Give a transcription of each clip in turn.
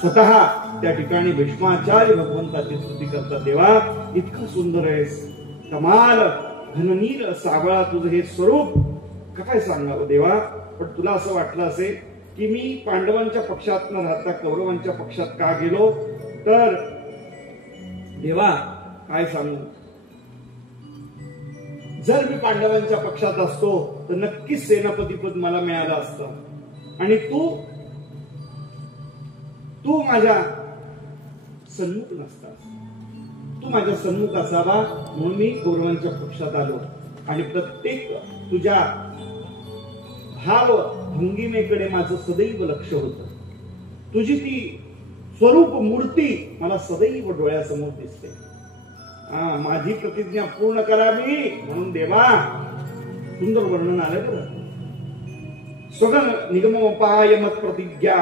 स्वतः त्या ठिकाणी भीष्माचार्य भगवंताची स्तुती करतात. देवा इतकं सुंदर आहेस, कमाल, घननील सावळा तुझं हे स्वरूप, काय सांगावं देवा. पण तुला असं वाटलं असेल की मी पांडवांच्या पक्षात न राहता कौरवांच्या पक्षात का गेलो, तर देवा काय सांगू, जर मी पांडवांच्या पक्षात असतो तर नक्कीच सेनापती पद मला मिळालं असतं, आणि तू माझ्या सन्मुख नसतास, तू माझ्या सन्मुख असावा म्हणून मी कौरवांच्या पक्षात आलो. आणि प्रत्येक तुझ्या भाव भंगिमेकडे माझं सदैव लक्ष होतं. तुझी ती स्वरूप मूर्ती मला सदैव डोळ्यासमोर दिसते. माझी प्रतिज्ञा पूर्ण करावी म्हणून देवा, सुंदर वर्णन आलंय बरं. स्वगन निगमोपाय मत प्रतिज्ञा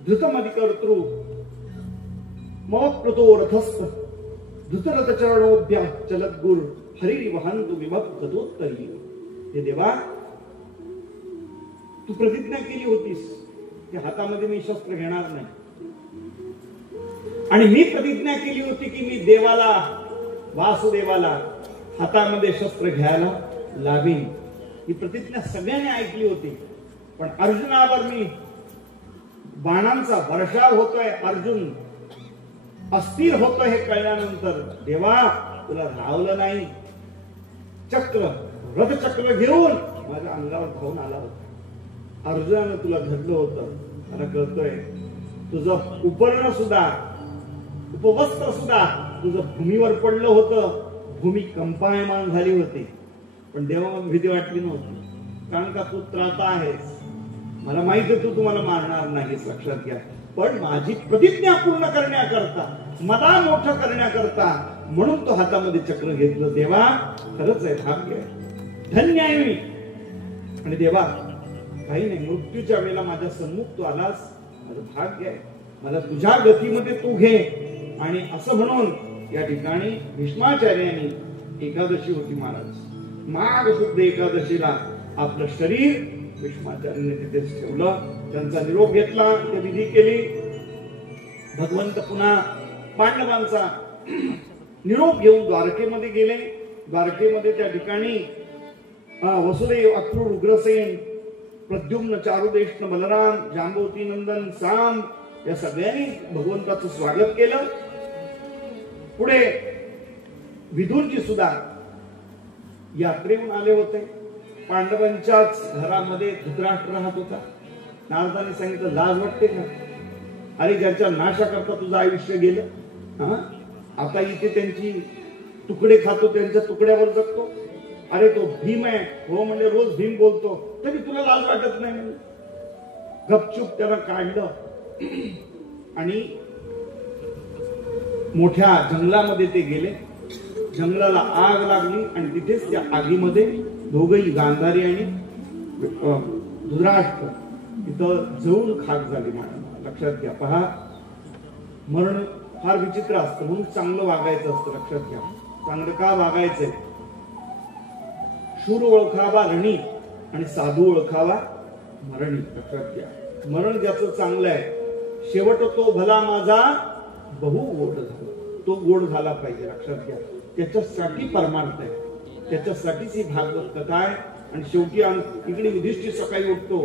धृतमधिकर्तृ ममत्कृतो रथस्थ धृतरथ चरणोभ्या चलद्गुर हरिरी वहंतु विभक्तोत्तरी. हे देवा, तू प्रतिज्ञा केली होतीस की हातामध्ये मी शस्त्र घेणार नाही, आणि मी प्रतिज्ञा केली होती की मी देवाला, वासुदेवाला हातामध्ये शस्त्र घ्यायला लावीन. ही प्रतिज्ञा सगळ्यांनी ऐकली होती. पण अर्जुनावर मी बाणांचा वर्षाव होतोय, अर्जुन अस्थिर होतोय हे कळल्यानंतर देवा तुला राहवलं नाही. चक्र, रथचक्र घेऊन माझ्या अंगावर धावून आला होता. अर्जुनानं तुला धरलं होतं. मला कळतोय तुझं उपर्ण सुद्धा, उपवस्त्र सुद्धा तुझं भूमीवर पडलं होतं, भूमी कंपायमान झाली होती. पण देवाला भीती वाटली नव्हती, कारण का तू त्राता आहेस. मला माहित आहे तू तुम्हाला मारणार नाहीस, लक्षात घ्या. पण माझी प्रतिज्ञा पूर्ण करण्याकरता, मला मोठं करण्याकरता म्हणून तो हातामध्ये चक्र घेतलं. देवा खरंच आहे, भाग्य आहे, धन्य आहे मी. आणि देवा काही नाही, मृत्यूच्या वेळेला माझ्या सन्मुख तू आलास, माझं भाग्य आहे. मला तुझ्या गतीमध्ये तू घे. आणि असं म्हणून या ठिकाणी भीष्माचार्यांनी, एकादशी होती महाराज, माघ शुद्ध एकादशीला आपलं शरीर भीष्माचार्यांनी तिथेच ठेवलं. त्यांचा निरोप घेतला, ते विधी केली. भगवंत पुन्हा पांडवांचा निरोप घेऊन द्वारकेमध्ये गेले. द्वारकेमध्ये त्या ठिकाणी वसुदेव, अक्रूर, उग्रसेन, प्रद्युम्न, चारुदेष्ण, बलराम, जांबवती नंदन, साम या सगळ्यांनी भगवंताचं स्वागत केलं. पुढे विदुरजी सुद्धा यात्रेहून आले होते. पांडवांच्याच घरामध्ये धृतराष्ट्र राहत होता. नारदांनी सांगितलं, लाज वाटते का? अरे ज्याच्या नाशाकरता तुझं आयुष्य गेलं, आता इथे त्यांची तुकडे खातो, त्यांच्या तुकड्यावर जगतो. अरे तो भीम आहे, हो म्हणजे रोज भीम बोलतो, तरी तुला लाज वाटत नाही. गपचूप त्याला काढलं आणि मोठ्या जंगलामध्ये ते गेले. जंगलाला आग लागली आणि तिथेच त्या आगीमध्ये दोघही, गांधारी आणि धृतराष्ट्र, तिथं जळून खाक झाली. लक्षात घ्या, पहा, मरण फार विचित्र असतं, म्हणून चांगलं वागायचं असतं. लक्षात घ्या, चांगलं का वागायचंय? शूर ओळखावा रणी आणि साधू ओळखावा मरणी. लक्षात घ्या, मरण ज्याचं चांगलं आहे, शेवट तो भला माझा बहु गोड झाला, तो गोड झाला पाहिजे. लक्षात घ्या, त्याच्यासाठी परमार्थ आहे, त्याच्यासाठीच ही भागवत कथा आहे. आणि शेवटी इकडे युधिष्ठिर सकाळी उठतो,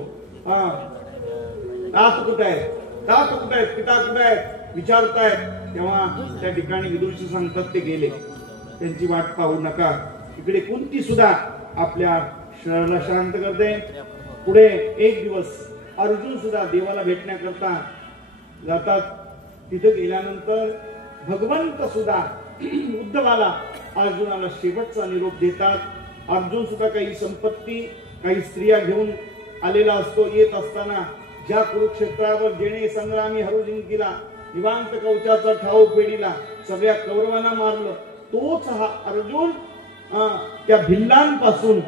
तात कुठे आहेत, तात कुठे आहेत, पिता कुठे आहेत विचारतायत. तेव्हा त्या ठिकाणी विदुरशी सांगतात ते गेले, त्यांची वाट पाहू नका. इकडे कुंती सुद्धा आपल्या शरीराला शांत करते. पुढे एक दिवस अर्जुन सुद्धा देवाला भेटण्याकरता जातात. तिथे गेल्यानंतर भगवंत सुद्धा उद्धवाला, अर्जुनाला शेवटचा निरोप देतात. अर्जुन सुद्धा काही संपत्ती, काही स्त्रिया घेऊन आलेला असतो. येत असताना ज्या कुरुक्षेत्रावर जेणे संग्रामी हरू जिंकिला, निवांत कवचाचा ठाव पेढीला, सगळ्या कौरवांना मारलं, तोच हा अर्जुन त्या भिल्लांपासून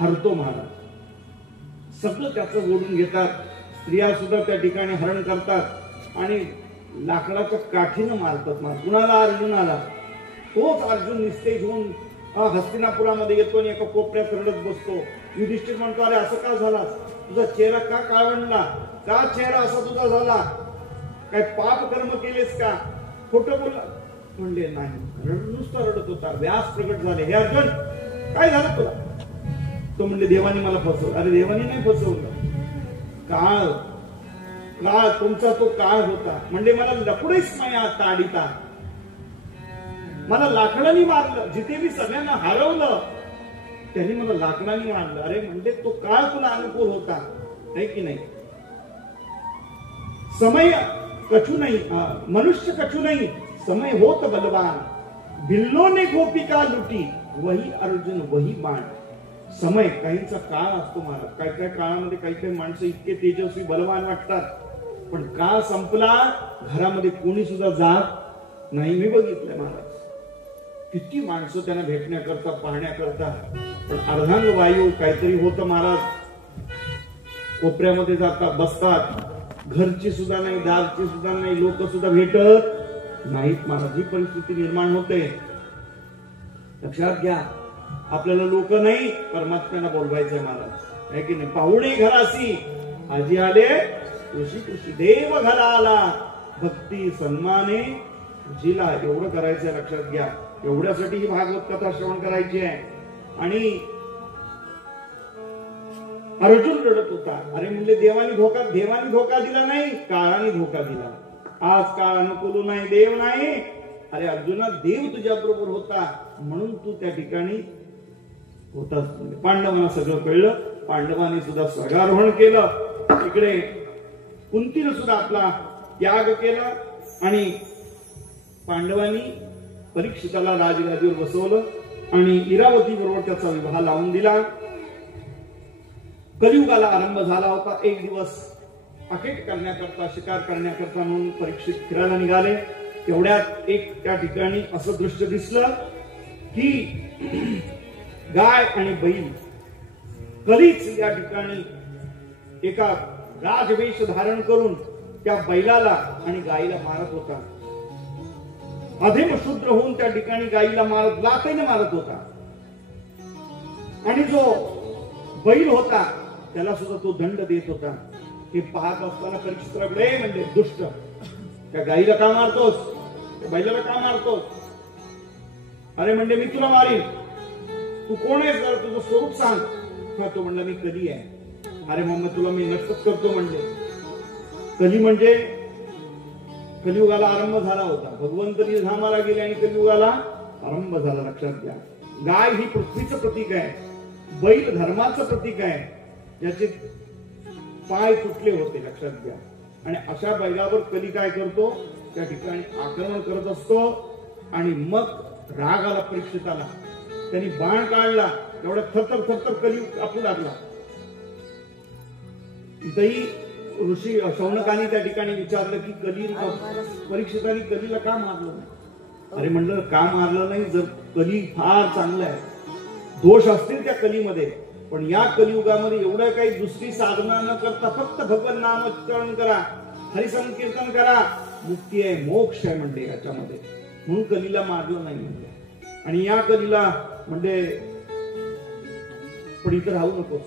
हरतो महाराज. सगळं त्याचं ओढून घेतात. स्त्रिया सुद्धा त्या ठिकाणी हरण करतात आणि लाकडाच्या काठीनं मारतात. कुणाला? अर्जुनाला. तोच अर्जुन निस्तेज होऊन हस्तिनापुरामध्ये येतो आणि एका कोपऱ्यात रडत बसतो. युधिष्ठिर म्हणतो, अरे असं का झालास? तुझा चेहरा का काळवंडला, का चेहरा असा तुझा झाला, काय पाप कर्म केलेस का, खोटं बोलला? म्हणले नाही. नुसता रडत होता. व्यास प्रकट झाले. हे अर्जुन, काय झालं तुला? तो म्हणले देवानी मला फसवलं. अरे देवानी नाही फसवलं, काळ काळ तुमचा तो काळ होता. म्हणजे मला लपडेच माया ताडिता, मला लाकडाने मारलं. जिथे मी सगळ्यांना हरवलं त्यांनी मला लाकडाने मारलं. अरे म्हणजे तो काळ तुला अनुकूल होता, नाही की नाही? समय कछु नहीं, मनुष्य कछु नहीं, समय होत बलवान, भिल्लो ने गोपिका लुटी, वही अर्जुन वही बाण. समय काहींचा काळ असतो महाराज. काही काही काळामध्ये काही काही माणसं इतके तेजस्वी बलवान वाटतात, पण काळ संपला घरामध्ये कोणी सुद्धा जात नाही. मी बघितलंय महाराज, किती माणसं त्यांना भेटण्याकरता पाहण्याकरता, पण अर्धांग वायू काहीतरी होतं महाराज. कोपऱ्यामध्ये जातात, बसतात, घरची सुद्धा नाही, दारची सुद्धा नाही, लोक सुद्धा भेटत नाहीत महाराज. ही परिस्थिती निर्माण होते. लक्षात घ्या, आपल्याला लोक नाही, परमात्म्याला बोलवायचंय महाराज, आहे की नाही? पाहुणे घरासी आजी आले खुशी खुशी, देव घरा आला भक्ती सन्माने जिला. एवढं करायचंय, लक्षात घ्या. एवढ्यासाठी ही भागवत कथा श्रवण करायची आहे. आणि अर्जुन रडत होता. अरे म्हणजे देवानी धोका दिला नाही, काळाने धोका दिला. आज काळ अनुकूल नाही, देव नाही. अरे अर्जुना, देव तुझ्या बरोबर होता म्हणून तू त्या ठिकाणी होतास. पांडवांना सगळं कळलं. पांडवांनी सुद्धा स्वर्गारोहण केलं. इकडे कुंतीने सुद्धा आपला त्याग केला आणि पांडवांनी परीक्षिताला राजगादीवर बसवलं आणि इरावती बरोबर त्याचा विवाह लावून दिला. कलियुगाला आरंभ झाला होता. एक दिवस अखेट करण्याकरता, शिकार करण्याकरता म्हणून परीक्षित फिरायला निघाले. तेवढ्यात एक त्या ठिकाणी असं दृश्य दिसलं की गाय आणि बैल, कलीच या ठिकाणी एका राजवेश धारण करून त्या बैलाला आणि गायीला मारत होता. अधीम शूद्र होऊन त्या ठिकाणी गायीला मारत, लाथेने मारत होता. आणि जो बैल होता त्याला सुद्धा तो दंड देत होता. हे पाहत असताना परीक्षिताकडे म्हणजे, दुष्ट, त्या गायीला का मारतोस, त्या बैलाला का मारतोस? अरे म्हणजे मी तुला मारीन, तू कोण आहेस, जरा तुझं स्वरूप सांग. हा, तो म्हणला मी कली आहे. अरे मग तुला मी नष्टच करतो म्हणले. कली म्हणजे कलियुगाला आरंभ झाला होता. भगवंत धामाला गेले आणि कलियुगाला आरंभ झाला. लक्षात घ्या, गाय ही पृथ्वीचं प्रतीक आहे, बैल धर्माचं प्रतीक आहे, ज्याचे पाय तुटले होते. लक्षात घ्या. आणि अशा बैलावर कली काय करतो, त्या ठिकाणी आक्रमण करत असतो. आणि मग राग आला परीक्षिताला, त्यांनी बाण काढला. एवढ्या थरथर थरथर कली कापू लागला. इथंही ऋषी शौनकाने त्या ठिकाणी विचारलं की कली, परीक्षितांनी कलीला का मारलं नाही? अरे म्हणलं का मारलं नाही, जर कली फार चांगलं आहे, दोष असतील त्या कलीमध्ये, पण या कलियुगामध्ये एवढं काही दुसरी साधना न करता फक्त भगवान नामोच्चारण करा, हरिसंकीर्तन करा, मुक्ती आहे, मोक्ष आहे म्हणजे याच्यामध्ये. म्हणून कलीला मारलं नाही म्हणजे. आणि या कलीला म्हणजे पण इथं राहू नकोस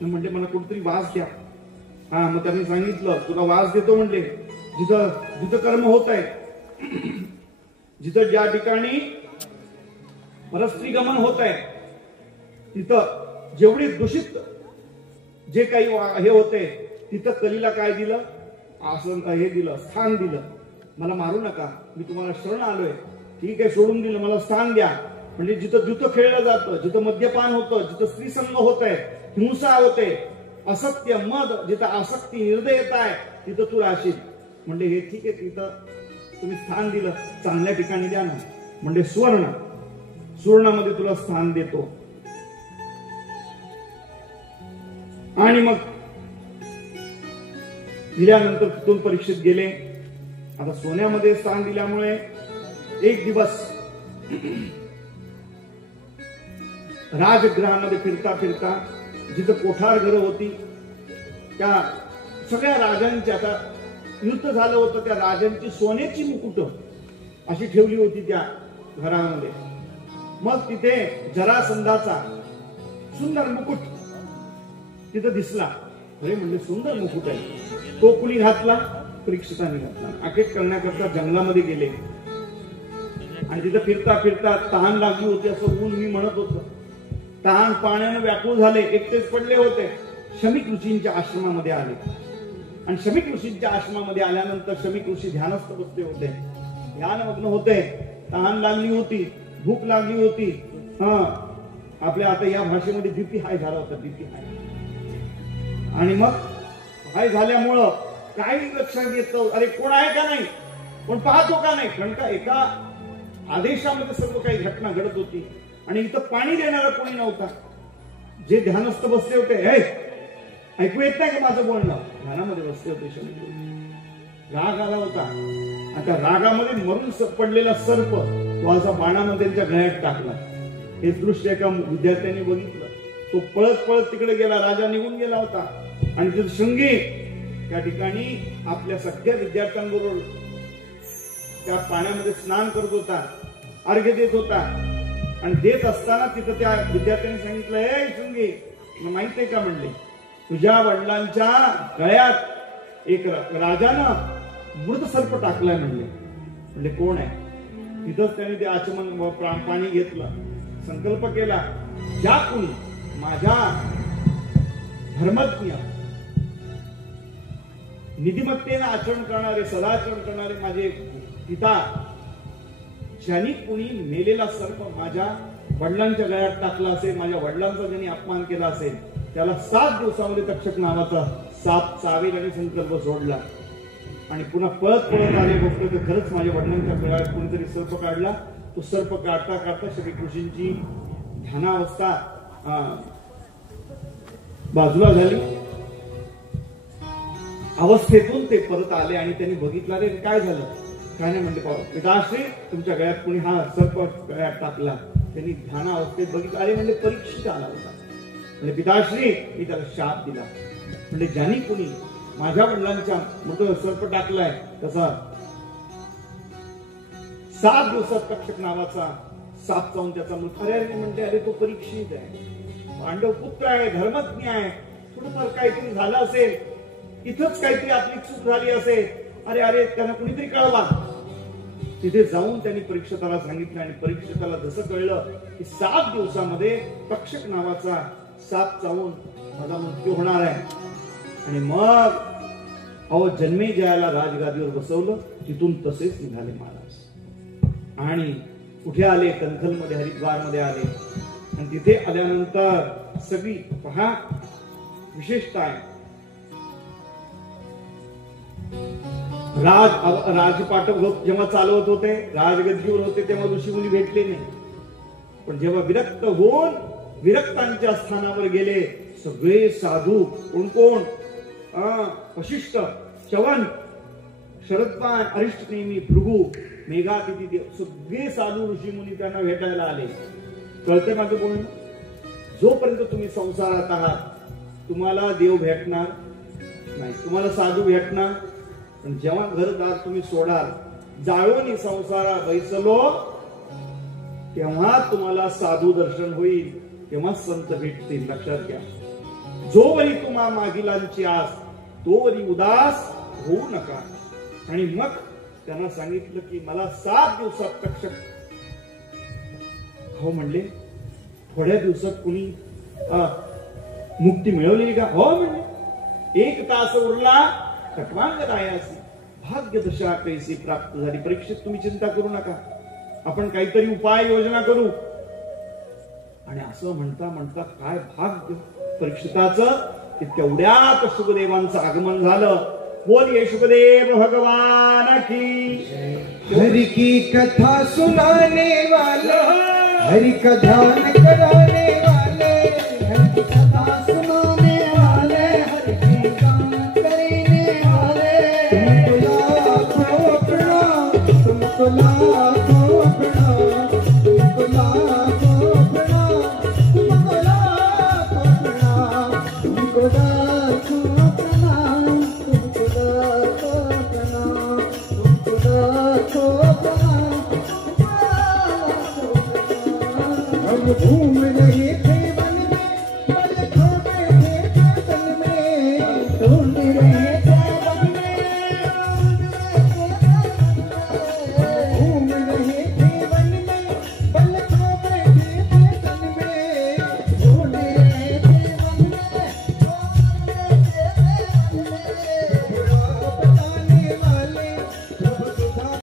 म्हणजे मला कुठेतरी वास द्या. हा, मग त्यांनी सांगितलं तुला वास देतो म्हणले, जिथं जिथं कर्म होत आहे, जिथं ज्या ठिकाणी परस्त्री गमन होत आहे, तिथं जेवढी दूषित जे काही हे होते, तिथं कलीला काय दिलं, आसन हे दिलं, स्थान दिलं. मला मारू नका, मी तुम्हाला शरण आलोय, ठीक आहे, सोडून दिलं, मला स्थान द्या. म्हणजे जिथं जुतं खेळलं जातं, जिथं मद्यपान होतं, जिथं स्त्रीसंग होत आहे, हिंसा होते, असत्य मद, जिथं आसक्ती निर्दयता आहे, तिथं तू राहशील. म्हणजे हे ठीक आहे, तिथं तुम्ही स्थान दिलं, चांगल्या ठिकाणी द्या ना. म्हणजे सुवर्णामध्ये तुला स्थान देतो. आणि मग दिल्यानंतर तिथून परीक्षित गेले. आता सोन्यामध्ये स्थान दिल्यामुळे एक दिवस राजगृहामध्ये फिरता फिरता जिथं कोठार घरं होती, त्या सगळ्या राजांची, आता युद्ध झालं होतं, त्या राजांची सोन्याची मुकुट अशी ठेवली होती त्या घरामध्ये. मग तिथे जरासंधाचा सुंदर मुकुट तिथं दिसला. अरे म्हणले सुंदर मुकुट आहे. तो कुणी घातला? परीक्षिताने घातला. अखेट करण्याकरता जंगलामध्ये गेले आणि तिथं फिरता फिरता तहान लागली होती असं ऊन मी म्हणत होतं. तहान पाण्याने व्याकुळ झाले, एकटेच पडले होते. शमिक ऋषींच्या आश्रमामध्ये आले आणि शमिक ऋषींच्या आश्रमामध्ये आल्यानंतर शमिक ऋषी ध्यानस्थ बसले होते, ध्यानमग्न होते. तहान लागली होती, भूक लागली होती. आपल्या आता या भाषेमध्ये बीपी हाय झाला होता, बीपी हाय. आणि मग हाय झाल्यामुळं काही लक्षात घेतलं, अरे कोण आहे का नाही, कोण पाहतो का नाही. कारण का एका आदेशामध्ये सर्व काही घटना घडत होती आणि इथं पाणी देणारा कोणी नव्हता. जे ध्यानस्थ बसले होते, हे ऐकू येत नाही का माझं बोलणं, ध्यानामध्ये बसले होते. शमिक राग आला होता. आता रागामध्ये मरून पडलेला सर्प तो असा बाणामध्ये त्यांच्या गळ्यात टाकला. हे दृश्य एका विद्यार्थ्यांनी बघितलं. तो पळत पळत तिकडे गेला. राजा निघून गेला होता आणि तिथे शृंगी त्या ठिकाणी आपल्या सगळ्या विद्यार्थ्यांबरोबर त्या पाण्यामध्ये स्नान करत होता, अर्घ्य देत होता. आणि देत असताना तिथं त्या विद्यार्थ्यांनी सांगितलं, हे शृंगी तुला माहित आहे का, म्हणले तुझ्या वडिलांच्या गळ्यात एक राजानं मृत सर्प टाकलाय. म्हणले कोण आहे? तिथंच त्याने ते आचमन पाणी घेतलं, संकल्प केला, ज्या कुणी माझ्या धर्मज्ञ निधिमत्तेनं आचरण करणारे, सदाचरण करणारे माझे पिता, ज्यांनी कुणी मेलेला सर्प माझ्या वडिलांच्या गळ्यात टाकला असेल, माझ्या वडिलांचा ज्यांनी अपमान केला असेल, त्याला 7 दिवसामध्ये तक्षक नावाचा साप चावेल आणि संकल्प सोडला. आणि पुन्हा पळत पळत आले, बघतो तर खरंच माझ्या वडिलांच्या गळ्यात कोणीतरी सर्प काढला. तो सर्प काढता काढता शमिक ऋषींची ध्यानावस्था बाजूला झाली. अवस्थेतून ते परत आले आणि त्यांनी बघितलं, अरे काय झालं, काय नाही. म्हणले पिताश्री तुमच्या गळ्यात कोणी हा सर्प गळ्यात टाकला. त्यांनी ध्यानावस्थेत बघितलं, अरे म्हणजे परीक्षित आला होता. म्हणजे पिताश्री मी त्याला शाप दिला. म्हणजे ज्यांनी कुणी माझ्या वडिलांच्या मृत सर्प टाकलाय तसा 7 दिवसात तक्षक नावाचा साप चावून त्याचा मृत्यू. अरे म्हणते, अरे तो परीक्षित आहे, पांडव पुत्र आहे, धर्मज्ञ आहे, थोडंफार काहीतरी झालं असेल, इथंच काहीतरी आपली चूक झाली असेल. अरे अरे त्यांना कुणीतरी कळवा. तिथे जाऊन त्यांनी परीक्षिताला सांगितलं आणि परीक्षिताला जसं कळलं की 7 दिवसामध्ये तक्षक नावाचा साप चावून माझा मृत्यू होणार आहे. आणि मग जन्मेजयाला राजगादीवर बसवलं. तिथून तसेच निघाले महाराज आणि कुठे आले, कंथलमध्ये, हरिद्वारमध्ये आले. आणि तिथे आल्यानंतर सगळी पहा विशेषतः राजपाटक जेव्हा चालवत होते, राजगद्दीवर होते, तेव्हा ऋषीमुनी भेटले नाही. पण जेव्हा विरक्त होऊन विरक्तांच्या स्थानावर गेले, सगळे साधू, कोण कोण, वशिष्ठ, च्यवन, शरदपान, अरिष्टनेमी, भृगु, मेघातिथी, सगळे साधू ऋषीमुनी त्यांना भेटायला आले. कळते माझं बोलणं? जोपर्यंत तुम्ही संसारात आहात तुम्हाला देव भेटणार नाही, तुम्हाला साधू भेटणार. पण जेव्हा घरदार तुम्ही सोडाल, जाळून संसारा बैसलो, तेव्हा तुम्हाला साधू दर्शन होईल, तेव्हा संत भेटतील. लक्षात घ्या. जोवरी तुम्हा मागिलांची आस, तोवरी उदास होऊ नका. आणि मग त्यांना सांगितलं की मला 7 दिवसात तक्षक. हो म्हणले, थोड्या दिवसात कुणी मुक्ती मिळवली का? हो म्हणले, 1 तास उरला कटवांग रायासी, भाग्य दशा कैसी प्राप्त झाली. परीक्षित तुम्ही चिंता करू नका, आपण काहीतरी उपाय योजना करू. आणि असं म्हणता म्हणता काय भाग्य परीक्षिताचं की तेवढ्यात शुकदेवांचं आगमन झालं. बोलिए शुकदेव भगवान की. हरि की कथा सुनाने वाले, हरि का ध्यान कराने वाले, हरि की कथा सुनाने वाले, हरि की गान करने वाले, तुमको लाखों प्रणाम, तुमको लाखों प्रणाम, तुमको लाखों प्रणाम, तुमको लाखों प्रणाम, तुमको लाखों